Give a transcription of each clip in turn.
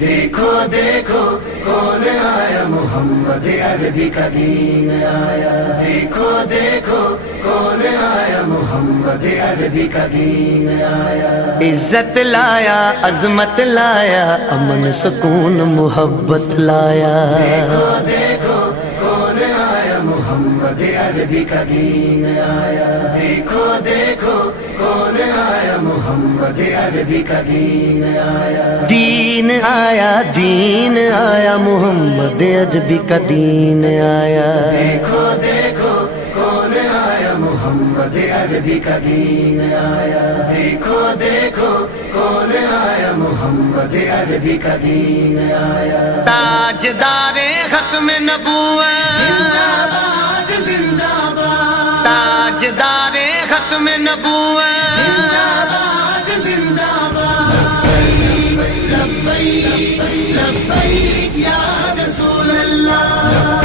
دیکھو دیکھو کون آیا، محمد عربی کا دین آیا۔ دیکھو دیکھو کون آیا، محمد عربی کا دین آیا۔ عزت لایا، عظمت لایا، امن سکون محبت لایا۔ دیکھو دیکھو کون آیا، محمد عربی کا دین آیا۔ دیکھو دیکھو کون آیا، محمد عربی کا دین آیا۔ دین آیا، دین آیا، محمد عربی کا دین آیا۔ دیکھو دیکھو کون آیا، محمد عربی کا دین آیا۔ دیکھو دیکھو کون آیا، محمد عربی کا دین آیا۔ تاجدار ختم نبوت، زندہ باد زندہ باد، تاجدار ختم نبوت، زندہ باد زندہ باد۔ لبیک لبیک یا رسول اللہ،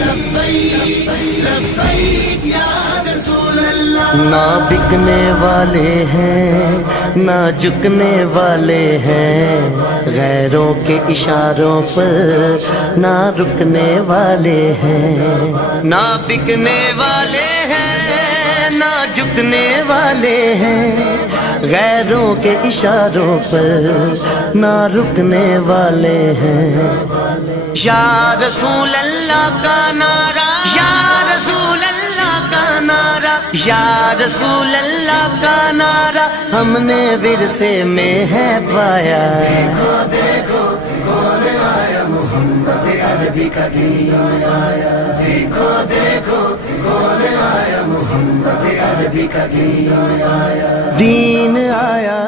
لبیک لبیک یا رسول اللہ۔ نہ بکنے والے ہیں نہ جھکنے والے ہیں، غیروں کے اشاروں پر نہ رکنے والے ہیں۔ نہ بکنے والے ہیں نہ جھکنے والے ہیں، غیروں کے اشاروں پر نہ رکنے والے ہیں۔ یا رسول اللہ کا نعرہ، یا رسول اللہ کا نعرہ، یا رسول اللہ کا نعرہ ہم نے ورثے میں ہے پایا۔ دیکھو دیکھو کون آیا، محمد عربی کا دین آیا۔ دیکھو دیکھو کون آیا، محمد عربی کا دین آیا۔ دین آیا،